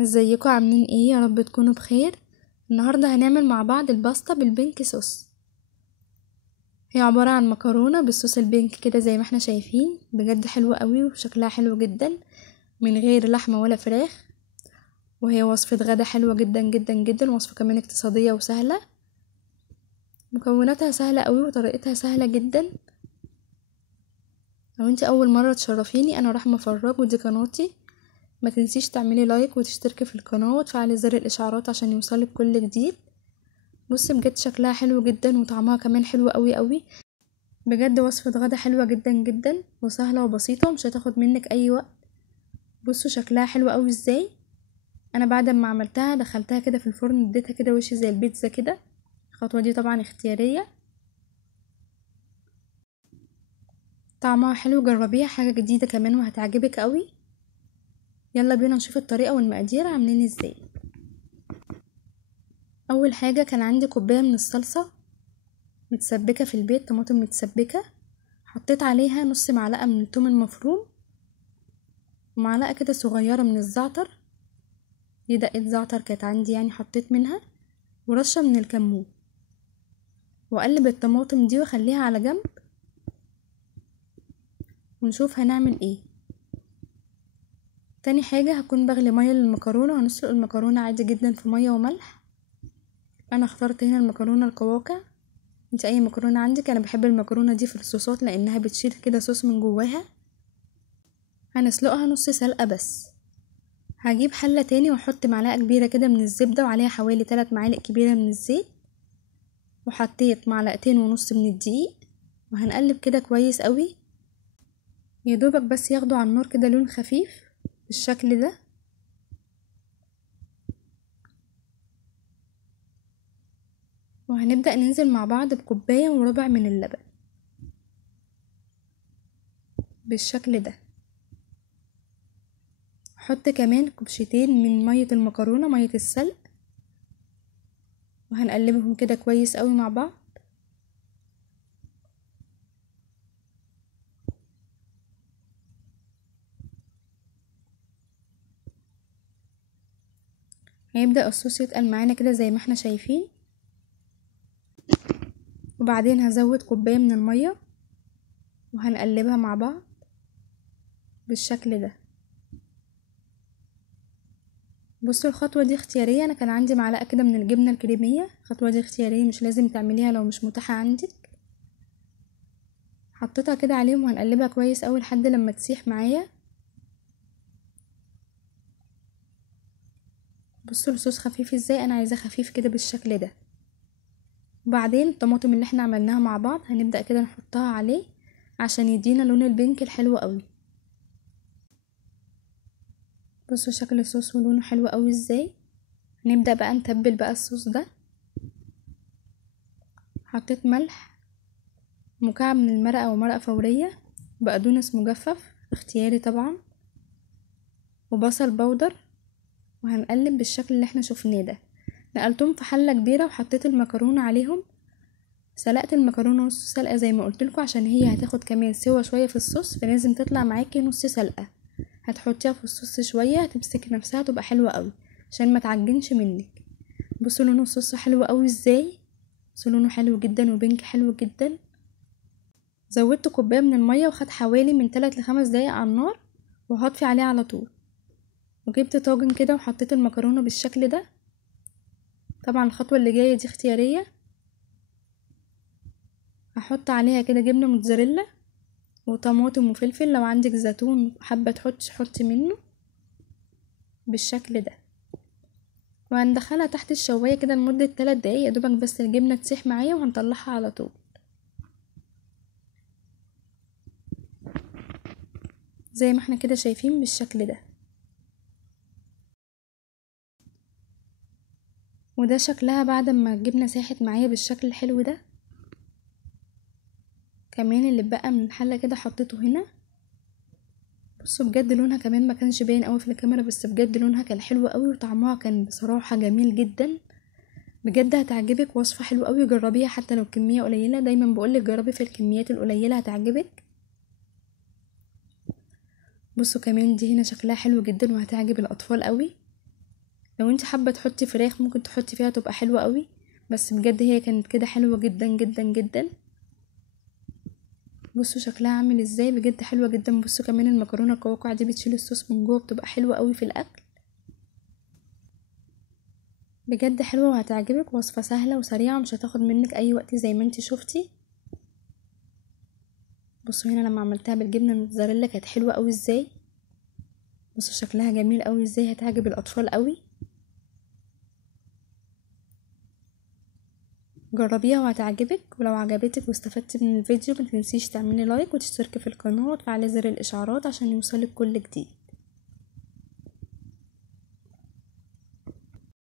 ازيكم عاملين ايه؟ يا رب تكونوا بخير. النهارده هنعمل مع بعض الباستا بالبينك صوص. هي عبارة عن مكرونة بالصوص البينك كده زي ما احنا شايفين، بجد حلوة قوي وشكلها حلو جدا من غير لحمة ولا فراخ. وهي وصفة غدا حلوة جدا جدا جدا، وصفة كمان اقتصادية وسهلة. مكوناتها سهلة قوي وطريقتها سهلة جدا. لو انت اول مرة تشرفيني، انا رحمة فراج ودي قناتي. ما تنسيش تعملي لايك وتشتركي في القناة وتفعلي زر الاشعارات عشان يوصلك كل جديد. بصي بجد شكلها حلو جدا وطعمها كمان حلو قوي قوي. بجد وصفة غدا حلوة جدا جدا وسهلة وبسيطة ومش هتاخد منك اي وقت. بصوا شكلها حلو قوي ازاي. انا بعد ما عملتها دخلتها كده في الفرن، اديتها كده وش زي البيتزا كده. الخطوة دي طبعا اختيارية. طعمها حلو، جربيها، حاجة جديدة كمان وهتعجبك قوي. يلا بينا نشوف الطريقة والمقادير عاملين ازاي. اول حاجة كان عندي كوباية من الصلصة متسبكة في البيت، طماطم متسبكة. حطيت عليها نص معلقة من الثوم المفروم، ومعلقة كده صغيرة من الزعتر، دي دقة زعتر كانت عندي يعني حطيت منها، ورشة من الكمون. واقلب الطماطم دي واخليها على جنب ونشوف هنعمل ايه. تاني حاجة هكون بغلي مية للمكرونة، هنسلق المكرونة عادي جدا في مية وملح. انا اخترت هنا المكرونة القواقع، انت اي مكرونة عندك. انا بحب المكرونة دي في الصوصات لانها بتشيل كده صوص من جواها. هنسلقها نص سلقة بس. هجيب حلة تاني واحط معلقة كبيرة كده من الزبدة وعليها حوالي 3 معالق كبيرة من الزيت، وحطيت معلقتين ونص من الدقيق، وهنقلب كده كويس قوي يدوبك بس ياخدوا على النار كده لون خفيف بالشكل ده. وهنبدأ ننزل مع بعض بكوباية وربع من اللبن بالشكل ده. حط كمان كوبشتين من مية المكرونة، مية السلق، وهنقلبهم كده كويس قوي مع بعض. هيبدأ الصوص يتقل معانا كده زي ما احنا شايفين. وبعدين هزود كوباية من المية وهنقلبها مع بعض بالشكل ده. بصوا الخطوة دي اختيارية، انا كان عندي معلقة كده من الجبنة الكريمية. الخطوة دي اختيارية، مش لازم تعمليها لو مش متاحة عندك. حطيتها كده عليهم وهنقلبها كويس قوي لحد لما تسيح معايا. بصوا الصوص خفيف ازاي، انا عايزاه خفيف كده بالشكل ده. وبعدين الطماطم اللي احنا عملناها مع بعض هنبدأ كده نحطها عليه عشان يدينا لون البينك الحلو قوي. بصوا شكل الصوص ولونه حلو قوي ازاي. هنبدأ بقى نتبل بقى الصوص ده. حطيت ملح، مكعب من المرقة ومرقة فورية، بقدونس مجفف اختياري طبعا، وبصل بودر. وهنقلب بالشكل اللي احنا شفناه ده. نقلتهم في حلة كبيرة وحطيت المكرونة عليهم. سلقت المكرونة نص سلقة زي ما قلتلكوا عشان هي هتاخد كمان سوا شوية في الصوص، فلازم تطلع معاكي نص سلقة. هتحطيها في الصوص شوية هتمسك نفسها تبقى حلوة قوي عشان ما تعجنش منك. بصوا لونه الصوص حلو قوي ازاي. بصوا لونه حلو جدا وبينك حلو جدا. زودت كوباية من المية وخد حوالي من 3 ل5 دقايق على النار، وهطفي عليه على طول. وجبت طاجن كده وحطيت المكرونة بالشكل ده. طبعا الخطوة اللي جاية دي اختيارية. هحط عليها كده جبنة موتزاريلا وطماطم وفلفل، لو عندك زيتون حابة حطي منه بالشكل ده. وهندخلها تحت الشواية كده لمدة 3 دقايق يا دوبك بس الجبنة تسيح معايا، وهنطلعها على طول زي ما احنا كده شايفين بالشكل ده. وده شكلها بعد ما الجبنة ساحت معايا بالشكل الحلو ده. كمان اللي بقى من الحلة كده حطيته هنا. بصوا بجد لونها كمان ما كانش باين قوي في الكاميرا، بس بجد لونها كان حلو قوي وطعمها كان بصراحة جميل جدا. بجد هتعجبك، وصفة حلوة قوي، جربيها حتى لو كمية قليلة. دايما بقولك جربي في الكميات القليلة هتعجبك. بصوا كمان دي هنا شكلها حلو جدا وهتعجب الاطفال قوي. لو انت حابه تحطي فراخ ممكن تحطي فيها، تبقى حلوه قوي، بس بجد هي كانت كده حلوه جدا جدا جدا. بصوا شكلها عامل ازاي، بجد حلوه جدا. بصوا كمان المكرونه القوقع دي بتشيل الصوص من جوه، بتبقى حلوه قوي في الاكل، بجد حلوه وهتعجبك. وصفه سهله وسريعه، مش هتاخد منك اي وقت زي ما انت شفتي. بصوا هنا لما عملتها بالجبنه الموتزاريلا كانت حلوه قوي ازاي. بصوا شكلها جميل قوي ازاي، هتعجب الاطفال قوي. جربيها وهتعجبك. ولو عجبتك واستفدتي من الفيديو متنسيش تعملي لايك وتشتركي في القناه وتفعلي زر الاشعارات عشان يوصلك كل جديد.